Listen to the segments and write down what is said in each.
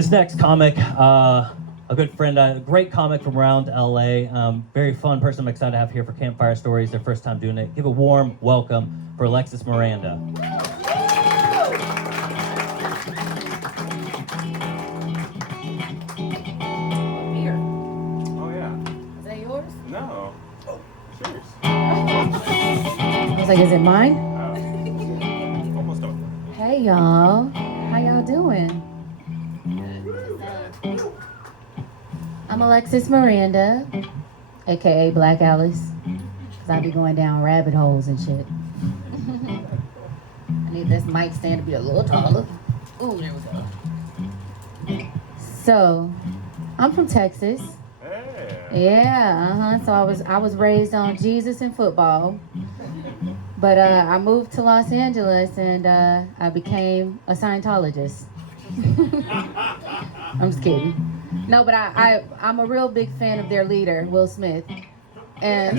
This next comic, a good friend, a great comic from around LA, very fun person I'm excited to have here for Campfire Stories, their first time doing it. Give a warm welcome for Alexis Miranda. Here. Oh yeah. Is that yours? No. Oh, it's yours. I was like, is it mine? Almost over. Hey y'all. How y'all doing? I'm Alexis Miranda, aka Black Alice, because I be going down rabbit holes and shit. I need this mic stand to be a little taller. Ooh, there we go. So, I'm from Texas. Hey. Yeah, So I was raised on Jesus and football. But I moved to Los Angeles and I became a Scientologist. I'm just kidding. No, but I'm a real big fan of their leader, Will Smith. And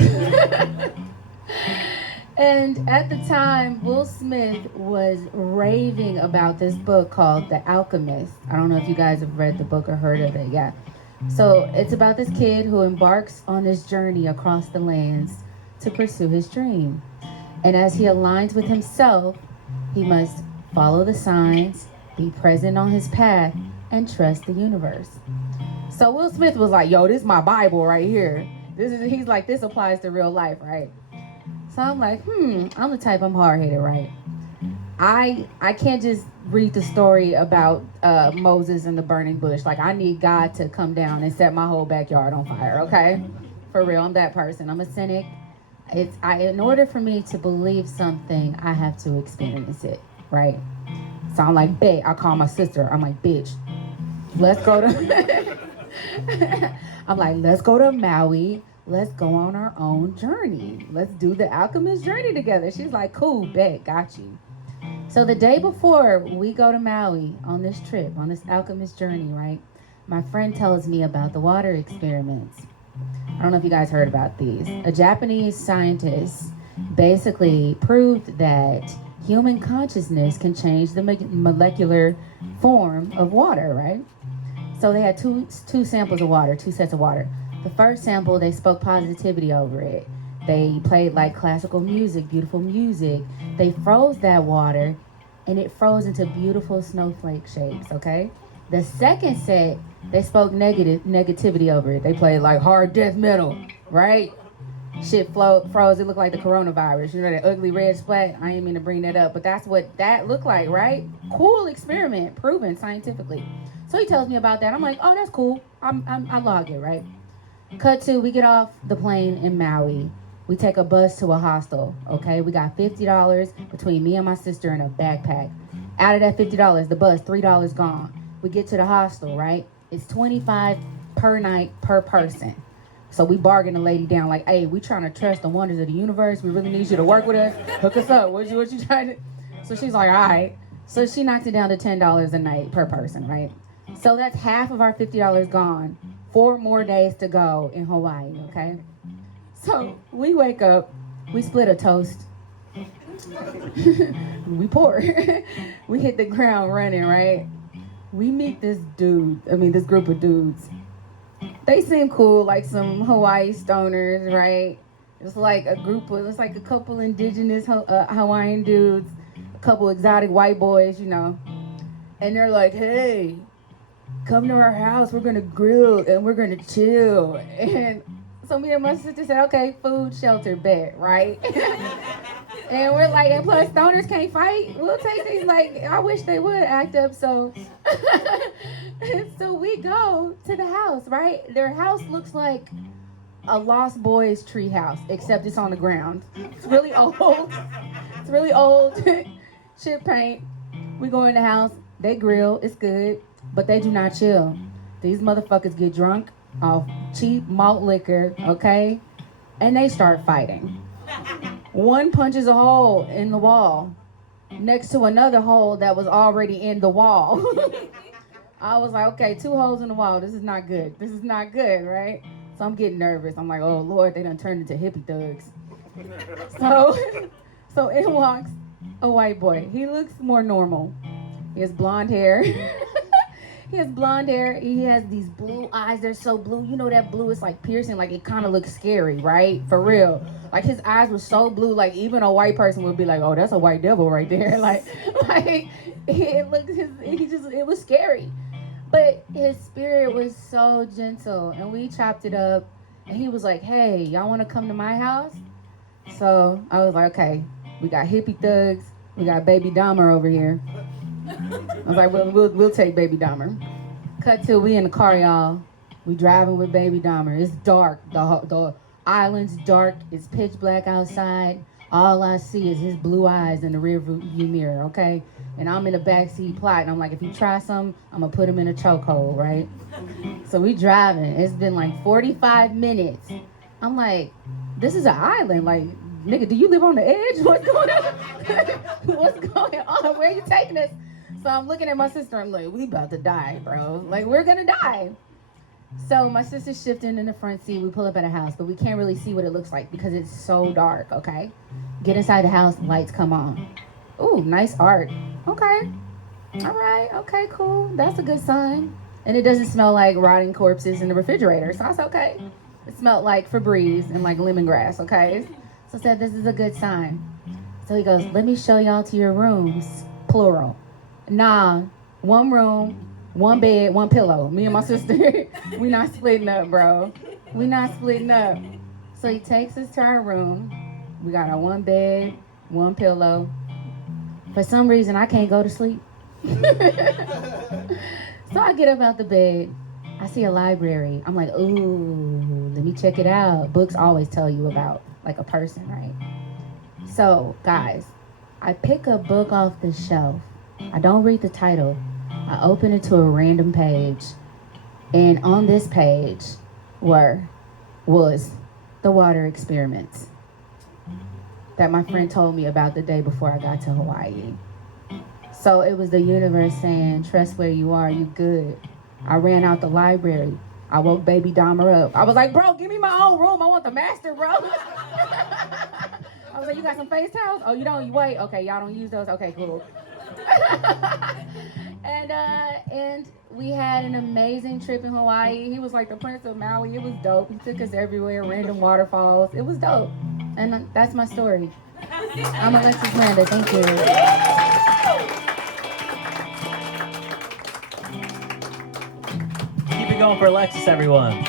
and at the time, Will Smith was raving about this book called The Alchemist. I don't know if you guys have read the book or heard of it. Yeah. So it's about this kid who embarks on this journey across the lands to pursue his dream. And as he aligns with himself, he must follow the signs, be present on his path, and trust the universe. So Will Smith was like, yo, this is my Bible right here. He's like, this applies to real life, right? So I'm like, I'm the type, I'm hard-headed, right? I can't just read the story about Moses and the burning bush. Like, I need God to come down and set my whole backyard on fire, okay? For real, I'm that person. I'm a cynic. In order for me to believe something, I have to experience it, right? So I'm like, bet. I call my sister. I'm like, bitch, let's go to... I'm like, let's go to Maui. Let's go on our own journey. Let's do the Alchemist journey together. She's like, cool, bet, got you. So the day before we go to Maui on this trip, on this Alchemist journey, right? My friend tells me about the water experiments. I don't know if you guys heard about these. A Japanese scientist basically proved that human consciousness can change the molecular form of water, right? So they had two samples of water, 2 sets of water. The first sample, they spoke positivity over it. They played like classical music, beautiful music. They froze that water and it froze into beautiful snowflake shapes, okay? The second set, they spoke negativity over it. They played like hard death metal, right? Shit froze, it looked like the coronavirus. You know that ugly red splat? I ain't mean to bring that up, but that's what that looked like, right? Cool experiment, proven scientifically. So he tells me about that. I'm like, oh, that's cool. I log it, right? Cut to, we get off the plane in Maui. We take a bus to a hostel, okay? We got $50 between me and my sister in a backpack. Out of that $50, the bus, $3 gone. We get to the hostel, right? It's $25 per night per person. So we bargain the lady down like, hey, we trying to trust the wonders of the universe. We really need you to work with us. Hook us up. What you trying to? So she's like, all right. So she knocked it down to $10 a night per person, right? So that's half of our $50 gone. 4 more days to go in Hawaii, okay? So we wake up, we split a toast. We pour. We hit the ground running, right? We meet this group of dudes. They seem cool, like some Hawaii stoners, right? It's like a couple indigenous Hawaiian dudes, a couple exotic white boys, you know. And they're like, hey, come to our house, we're gonna grill and we're gonna chill. And so me and my sister said, okay, food, shelter, bed, right? And we're like, and plus stoners can't fight. We'll take these, like, I wish they would act up. So so we go to the house, right? Their house looks like a Lost Boys tree house, except it's on the ground. It's really old. It's really old. Chip paint. We go in the house, they grill, it's good, but they do not chill. These motherfuckers get drunk off cheap malt liquor, okay? And they start fighting. One punches a hole in the wall next to another hole that was already in the wall. I was like, okay, 2 holes in the wall. This is not good. This is not good, right? So I'm getting nervous. I'm like, oh, Lord, they done turned into hippie thugs. So in walks a white boy. He looks more normal. He has blonde hair. He has blonde hair. He has these blue eyes. They're so blue. You know that blue is like piercing. Like it kind of looks scary, right? For real. Like his eyes were so blue. Like even a white person would be like, "Oh, that's a white devil right there." Like it looks. It was scary. But his spirit was so gentle, and we chopped it up. And he was like, "Hey, y'all want to come to my house?" So I was like, "Okay, we got hippie thugs, we got baby Dahmer over here." I was like, "We'll take baby Dahmer." Cut to we in the car, y'all. We driving with baby Dahmer. It's dark. The island's dark. It's pitch black outside. All I see is his blue eyes in the rear view mirror. Okay. And I'm in the backseat plotting. I'm like, if he tries something, I'm going to put him in a chokehold, right? So we driving. It's been like 45 minutes. I'm like, this is an island. Like, nigga, do you live on the edge? What's going on? What's going on? Where are you taking us? So I'm looking at my sister. I'm like, we about to die, bro. Like, we're going to die. So my sister's shifting in the front seat. We pull up at a house, but we can't really see what it looks like because it's so dark, okay? Get inside the house, lights come on. Ooh, nice art. Okay. All right. Okay, cool. That's a good sign. And it doesn't smell like rotting corpses in the refrigerator, so that's okay. It smelled like Febreze and like lemongrass, okay? So I said, this is a good sign. So he goes, let me show y'all to your rooms, plural. Nah, one room, one bed, one pillow. Me and my sister, we not splitting up, bro. We not splitting up. So he takes us to our room. We got our one bed, one pillow. For some reason, I can't go to sleep. So I get up out the bed. I see a library. I'm like, ooh, let me check it out. Books always tell you about like a person, right? So, guys, I pick a book off the shelf. I don't read the title. I open it to a random page. And on this page was the water experiments that my friend told me about the day before I got to Hawaii. So it was the universe saying, trust where you are, you good. I ran out the library. I woke baby Dahmer up. I was like, bro, give me my own room. I want the master, bro. I was like, you got some face towels? Oh, you don't? You wait. Okay, y'all don't use those? Okay, cool. And we had an amazing trip in Hawaii. He was like the Prince of Maui. It was dope. He took us everywhere, random waterfalls. It was dope. And that's my story. I'm Alexis Miranda. Thank you. Keep it going for Alexis, everyone.